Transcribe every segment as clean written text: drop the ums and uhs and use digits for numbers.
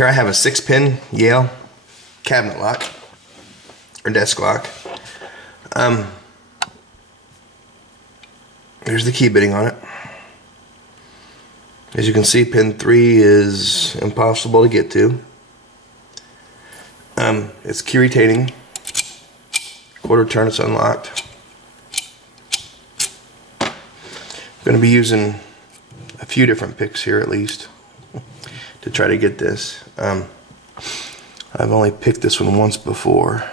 Here I have a 6-pin Yale cabinet lock or desk lock. There's the key bitting on it. As you can see, pin 3 is impossible to get to. It's key retaining. Quarter turn, it's unlocked. I'm going to be using a few different picks here at least to try to get this. I've only picked this one once before.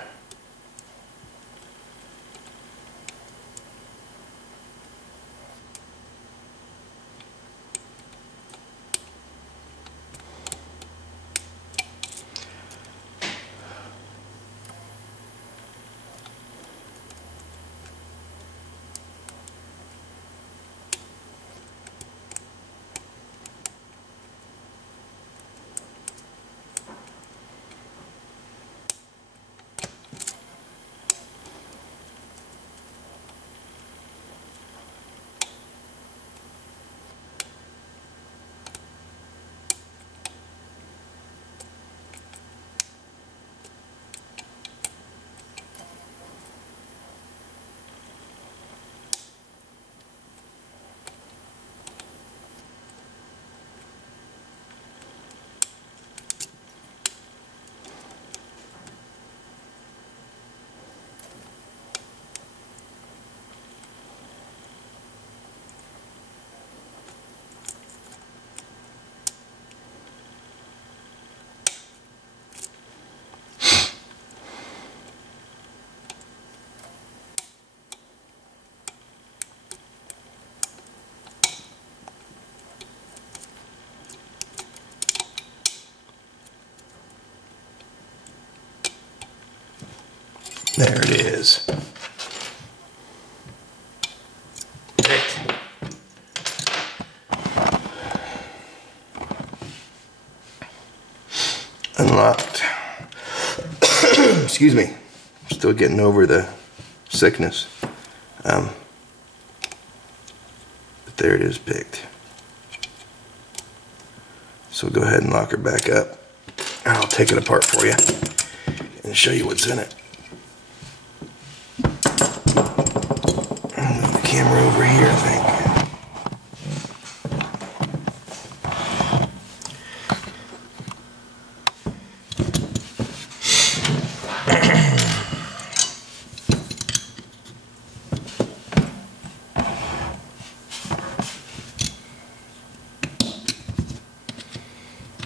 There it is. Unlocked. Excuse me. Still getting over the sickness. But there it is, picked. So go ahead and lock her back up. I'll take it apart for you and show you what's in it. Move the camera over here, I think.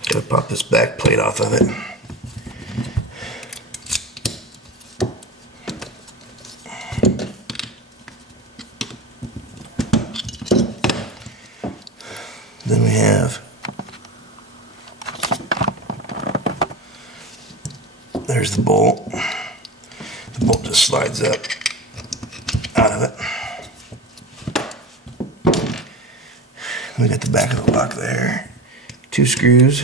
Gotta pop this back plate off of it. Then we have, there's the bolt. The bolt just slides up out of it. We got the back of the lock there. 2 screws.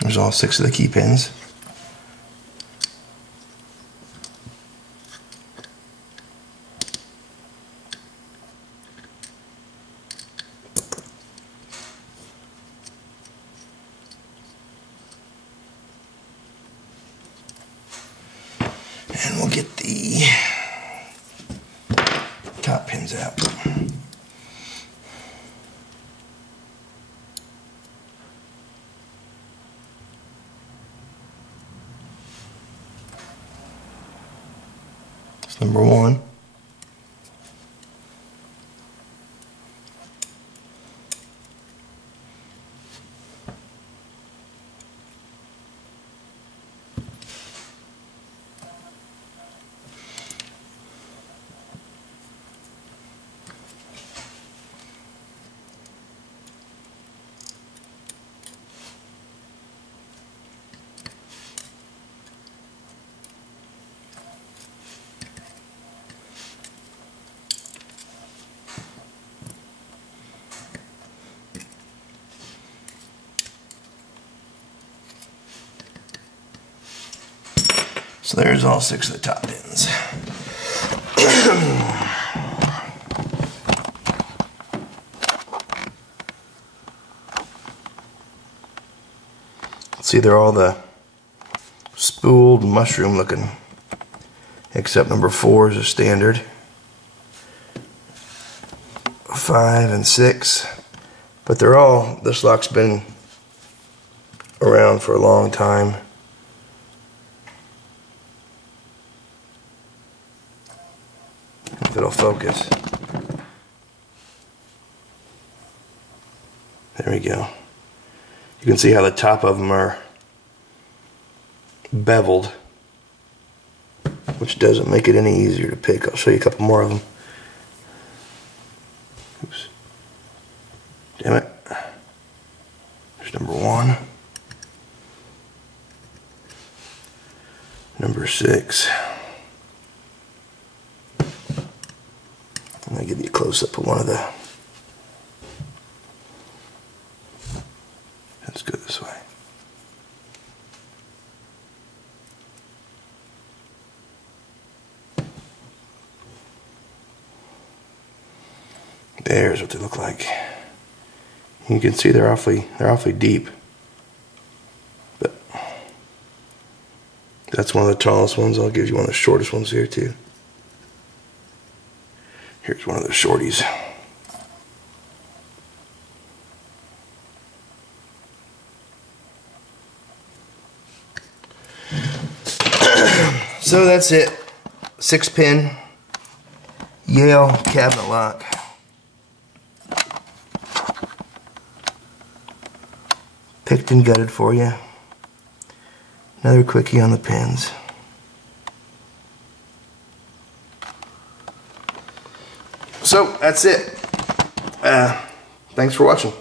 There's all 6 of the key pins. And we'll get the top pins out. Number 1. So there's all 6 of the top pins. See, they're all the spooled mushroom looking, except number 4 is a standard. 5 and 6, but they're all, this lock's been around for a long time. If it'll focus. There we go. You can see how the top of them are beveled, which doesn't make it any easier to pick. I'll show you a couple more of them. Oops. Damn it. There's number 1. Number 6. I'm going to give you a close-up of one of the... Let's go this way. There's what they look like. You can see they're awfully deep. But that's one of the tallest ones. I'll give you one of the shortest ones here too. Here's one of the shorties. So that's it. 6-pin Yale cabinet lock. Picked and gutted for you. Another quickie on the pins. So that's it. Thanks for watching.